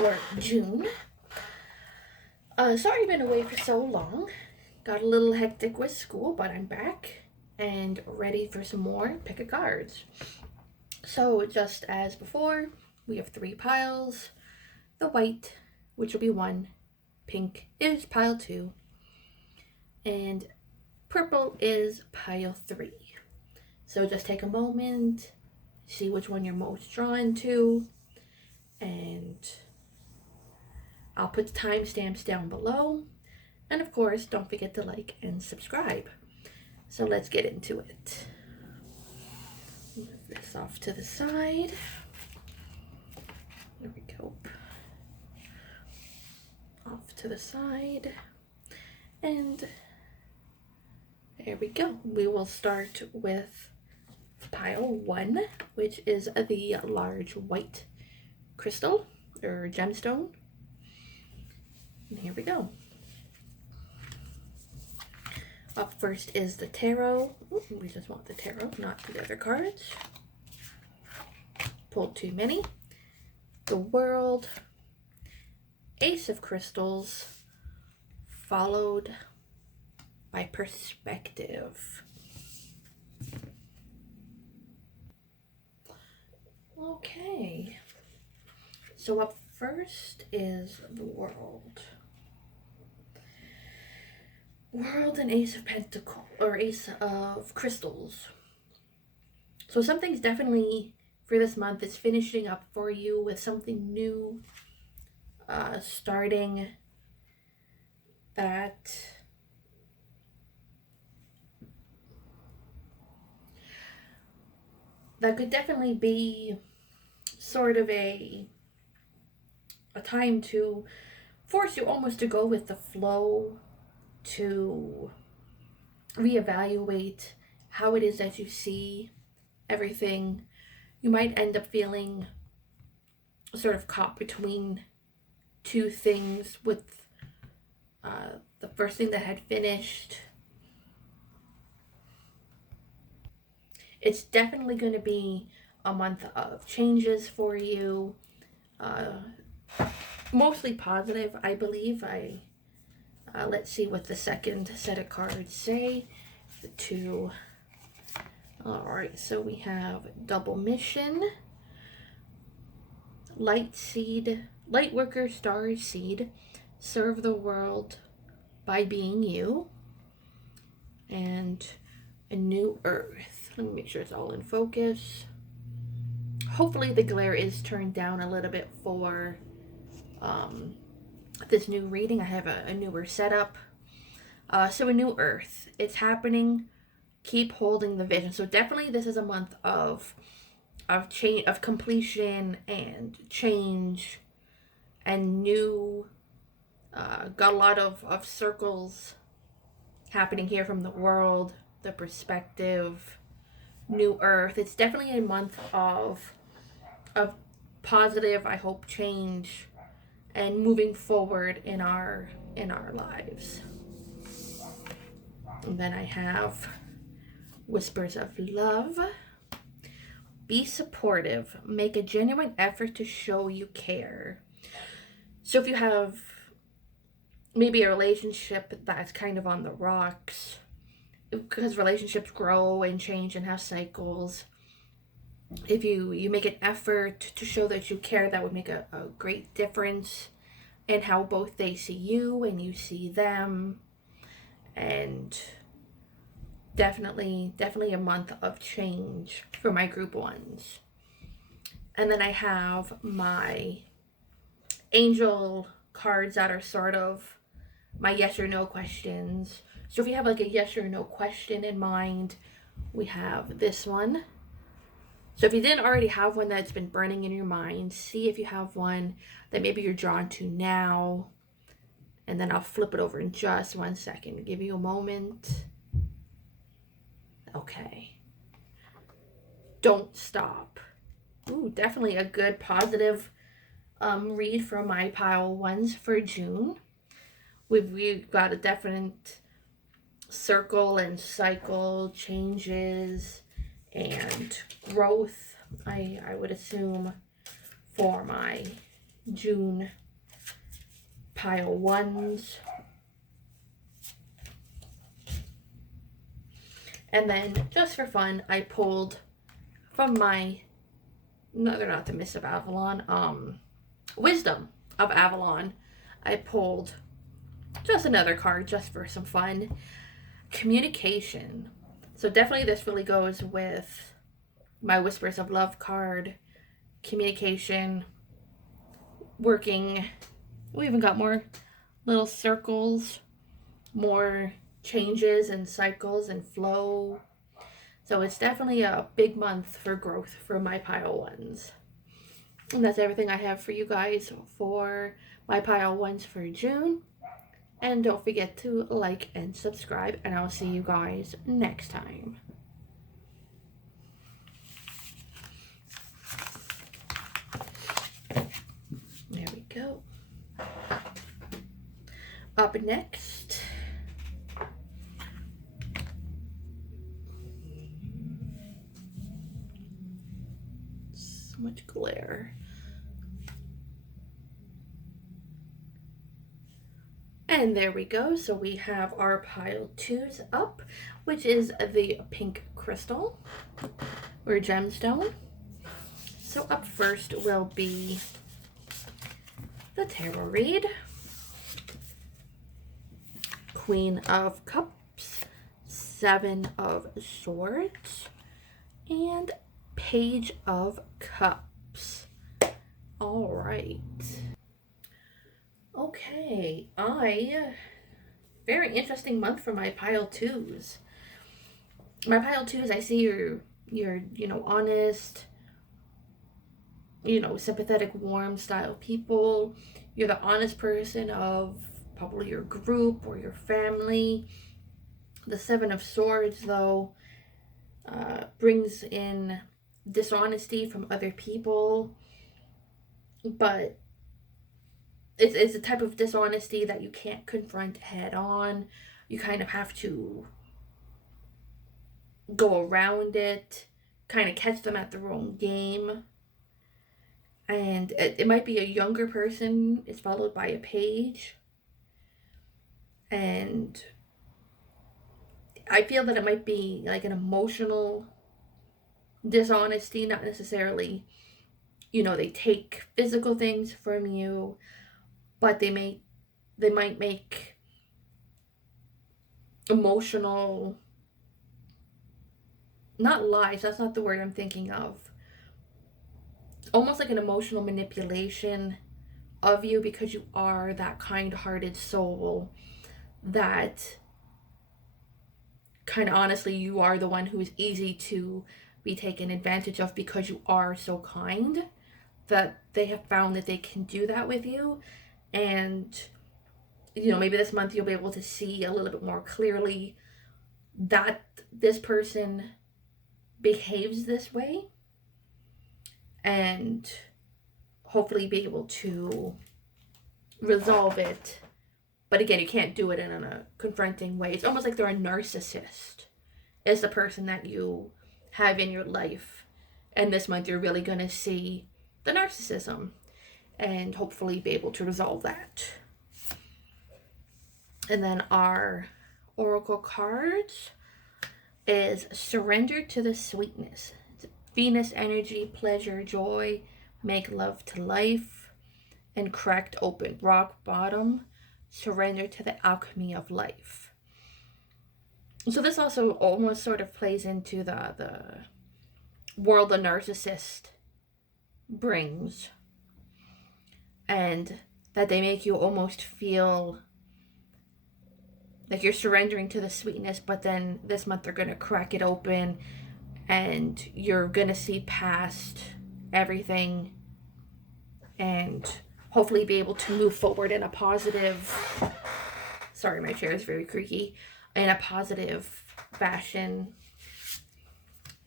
for June. Sorry I've been away for so long. Got a little hectic with school, but I'm back and ready for some more pick a cards. So just as before, we have 3 piles. The white, which will be 1, pink is pile 2, and purple is pile 3. So just take a moment, see which one you're most drawn to, and I'll put the timestamps down below. And of course, don't forget to like and subscribe. So let's get into it. Move this off to the side. There we go. Off to the side. And there we go. We will start with pile 1, which is the large white crystal or gemstone. And here we go. Up first is the tarot. Ooh, we just want the tarot, not the other cards. Pulled too many. The World, Ace of Crystals, followed by Perspective. Okay, so up first is the World. World and Ace of Pentacles, or Ace of Crystals. So something's definitely, for this month, is finishing up for you with something new, starting that could definitely be sort of a time to force you almost to go with the flow, to reevaluate how it is that you see everything. You might end up feeling sort of caught between 2 things with the first thing that had finished. It's definitely going to be a month of changes for you. Mostly positive, I believe. Let's see what the second set of cards say. The 2. Alright, so we have Double Mission, Light Seed, Light Worker, Star Seed, Serve the World by Being You, and A New Earth. Let me make sure it's all in focus. Hopefully the glare is turned down a little bit for this new reading. I have a newer setup. So A New Earth, it's happening. Keep holding the vision. So definitely this is a month of change, of completion and change and new. Got a lot of circles happening here from the World, the Perspective, New Earth. It's definitely a month of positive, I hope, change and moving forward in our lives. And then I have Whispers of Love. Be supportive. Make a genuine effort to show you care. So if you have maybe a relationship that's kind of on the rocks, because relationships grow and change and have cycles, if you make an effort to show that you care, that would make a great difference in how both they see you and you see them. And definitely a month of change for my group 1s. And then I have my angel cards that are sort of my yes or no questions. So if you have like a yes or no question in mind, we have this one. So if you didn't already have one that's been burning in your mind, see if you have one that maybe you're drawn to now. And then I'll flip it over in just 1 second. Give you a moment. Okay. Don't stop. Ooh, definitely a good positive read from my pile 1s for June. We've got a definite circle and cycle changes and growth, I would assume, for my June pile ones. And then, just for fun, I pulled from my, no, they're not the Mists of Avalon, Wisdom of Avalon. I pulled just another card just for some fun. Communication. So definitely this really goes with my Whispers of Love card. Communication. Working. We even got more little circles. More changes and cycles and flow. So it's definitely a big month for growth for my pile ones. And that's everything I have for you guys for my pile ones for June. And don't forget to like and subscribe, and I'll see you guys next time. There we go. Up next, so much glare. And there we go. So we have our pile 2s up, which is the pink crystal or gemstone. So up first will be the tarot read. Queen of Cups, 7 of Swords, and Page of Cups. All right. Okay, very interesting month for my pile 2s. My pile 2s, I see you're honest, sympathetic, warm style people. You're the honest person of probably your group or your family. The 7 of Swords, though, brings in dishonesty from other people, but it's a type of dishonesty that you can't confront head on. You kind of have to go around it, kind of catch them at their own game. And it might be a younger person. It's followed by a page. And I feel that it might be like an emotional dishonesty, not necessarily, they take physical things from you, but they might make emotional, not lies, that's not the word I'm thinking of, almost like an emotional manipulation of you, because you are that kind-hearted soul that kind of honestly, you are the one who is easy to be taken advantage of because you are so kind, that they have found that they can do that with you. And maybe this month you'll be able to see a little bit more clearly that this person behaves this way, and hopefully be able to resolve it. But again, you can't do it in a confronting way. It's almost like they're a narcissist, is the person that you have in your life. And this month you're really going to see the narcissism and hopefully be able to resolve that. And then our oracle cards is Surrender to the Sweetness. It's Venus energy, pleasure, joy, make love to life, and cracked open, rock bottom, surrender to the alchemy of life. So this also almost sort of plays into the world the narcissist brings, and that they make you almost feel like you're surrendering to the sweetness, but then this month they're going to crack it open and you're going to see past everything and hopefully be able to move forward in a positive, sorry, my chair is very creaky, in a positive fashion.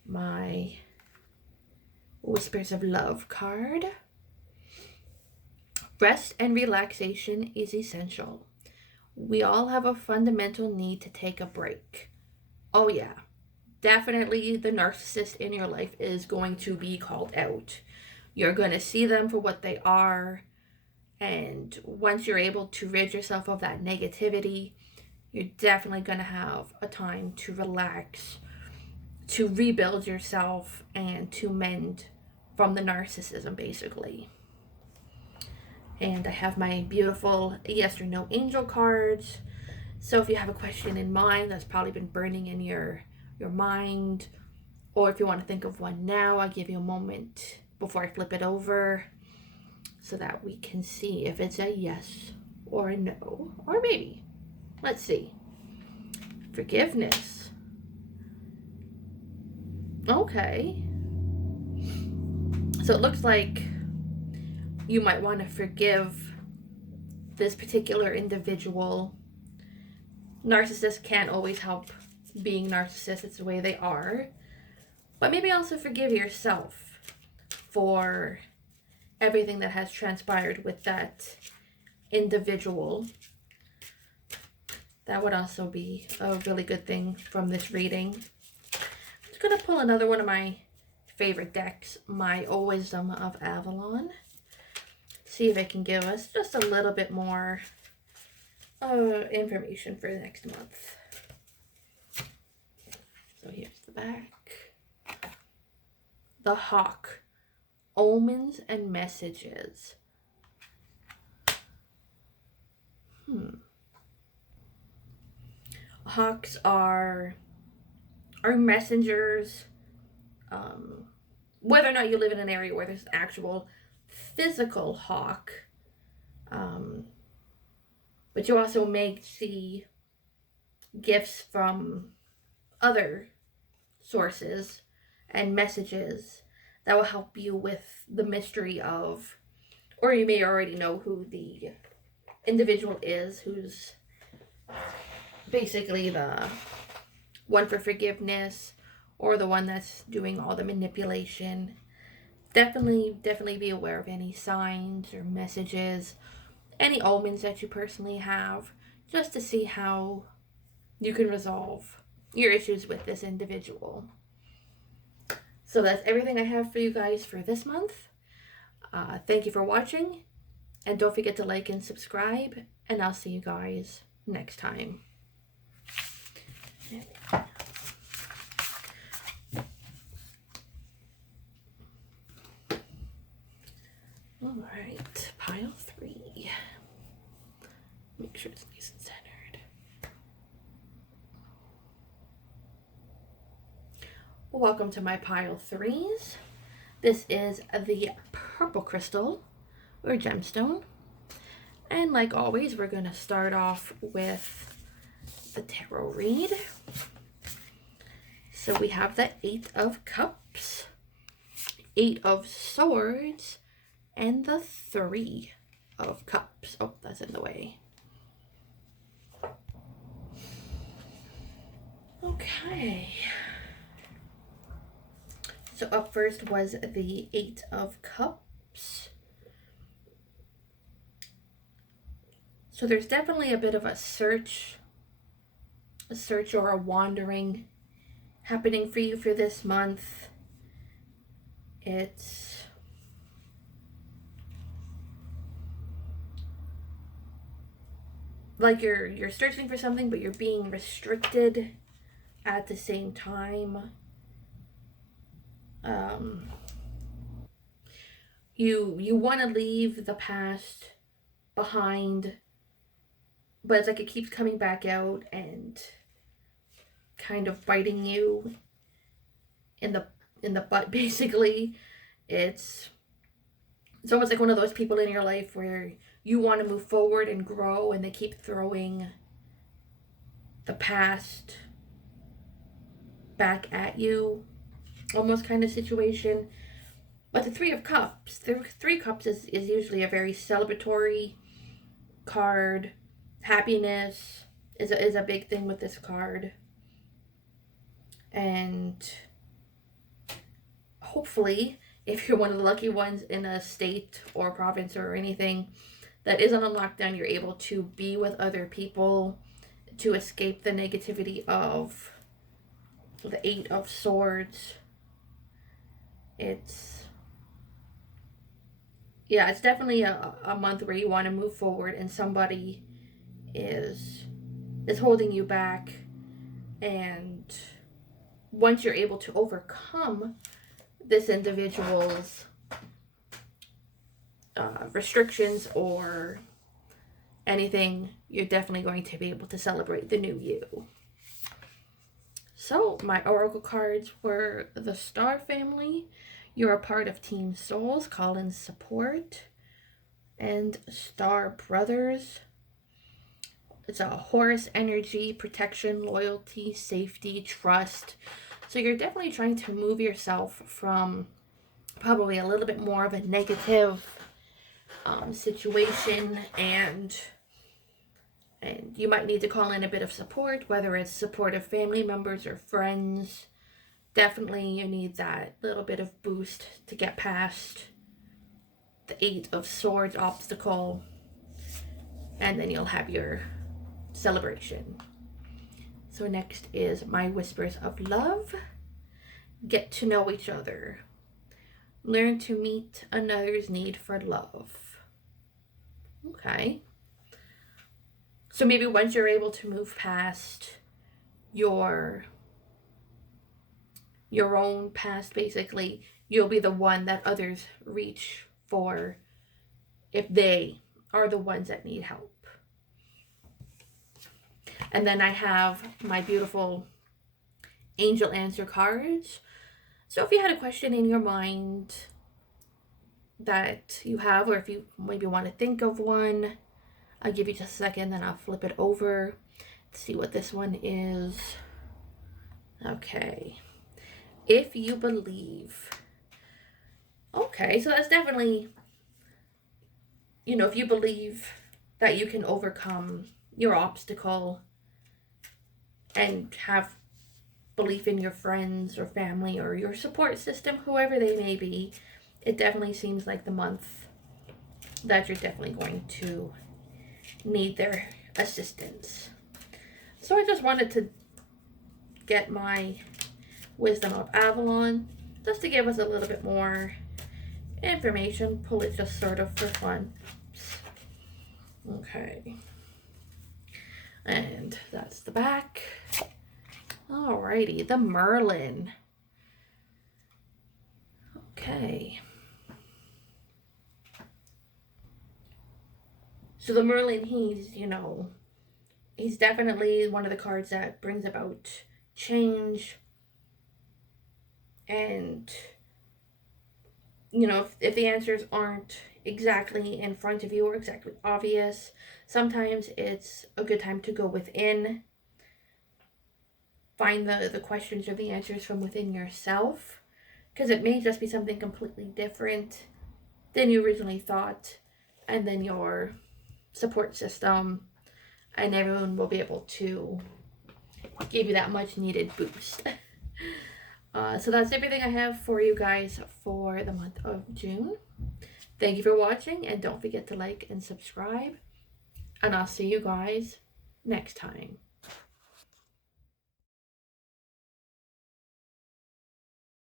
My Whispers of Love card. Rest and relaxation is essential. We all have a fundamental need to take a break. Oh yeah, definitely the narcissist in your life is going to be called out. You're going to see them for what they are. And once you're able to rid yourself of that negativity, you're definitely going to have a time to relax, to rebuild yourself, and to mend from the narcissism, basically. And I have my beautiful yes or no angel cards. So if you have a question in mind that's probably been burning in your mind, or if you want to think of one now, I'll give you a moment before I flip it over so that we can see if it's a yes or a no, or maybe. Let's see. Forgiveness. Okay. So it looks like you might want to forgive this particular individual. Narcissists can't always help being narcissists. It's the way they are. But maybe also forgive yourself for everything that has transpired with that individual. That would also be a really good thing from this reading. I'm just going to pull another one of my favorite decks, my O Wisdom of Avalon. See if it can give us just a little bit more information for the next month. So here's the back. The Hawk. Omens and Messages. Hawks are messengers. Whether or not you live in an area where there's an actual physical hawk, but you also may see gifts from other sources and messages that will help you with the mystery of, or you may already know who the individual is, who's basically the one for forgiveness or the one that's doing all the manipulation. Definitely be aware of any signs or messages, any omens that you personally have, just to see how you can resolve your issues with this individual. So that's everything I have for you guys for this month. Thank you for watching, and don't forget to like and subscribe, and I'll see you guys next time. All right, pile 3. Make sure it's nice and centered. Welcome to my pile 3s. This is the purple crystal or gemstone. And like always, we're going to start off with the tarot read. So we have the 8 of Cups, 8 of Swords, and the 3 of Cups. Oh, that's in the way. Okay. So up first was the 8 of Cups. So there's definitely a bit of a search or a wandering happening for you for this month. It's like you're searching for something, but you're being restricted at the same time. You want to leave the past behind, but it's like it keeps coming back out and kind of biting you in the butt, basically. It's almost like one of those people in your life where you want to move forward and grow, and they keep throwing the past back at you, almost kind of situation. But the 3 of Cups, the 3 Cups is usually a very celebratory card. Happiness is a big thing with this card. And hopefully, if you're one of the lucky ones in a state or province or anything that isn't on lockdown, you're able to be with other people to escape the negativity of the 8 of Swords. yeah, it's definitely a month where you want to move forward and somebody is holding you back, and once you're able to overcome this individual's restrictions or anything, you're definitely going to be able to celebrate the new you. So my oracle cards were the Star Family, You're a Part of Team Souls, Call in Support, and Star Brothers. It's a Horus energy, protection, loyalty, safety, trust. So you're definitely trying to move yourself from probably a little bit more of a negative situation, and you might need to call in a bit of support, whether it's support of family members or friends. Definitely you need that little bit of boost to get past the Eight of Swords obstacle, and then you'll have your celebration. So next is my Whispers of Love. Get to know each other. Learn to meet another's need for love. Okay. So maybe once you're able to move past your own past, basically, you'll be the one that others reach for if they are the ones that need help. And then I have my beautiful angel answer cards. So if you had a question in your mind that you have, or if you maybe want to think of one, I'll give you just a second, then I'll flip it over to see what this one is. Okay. If you believe. Okay, so that's definitely, if you believe that you can overcome your obstacle and have belief in your friends or family or your support system, whoever they may be, it definitely seems like the month that you're definitely going to need their assistance. So I just wanted to get my Wisdom of Avalon just to give us a little bit more information. Pull it just sort of for fun. Okay. And that's the back. Alrighty, the Merlin. Okay. So the Merlin, he's definitely one of the cards that brings about change. And, if the answers aren't exactly in front of you or exactly obvious, sometimes it's a good time to go within. Find the questions or the answers from within yourself, because it may just be something completely different than you originally thought, and then your support system and everyone will be able to give you that much needed boost. So that's everything I have for you guys for the month of June. Thank you for watching, and don't forget to like and subscribe, and I'll see you guys next time.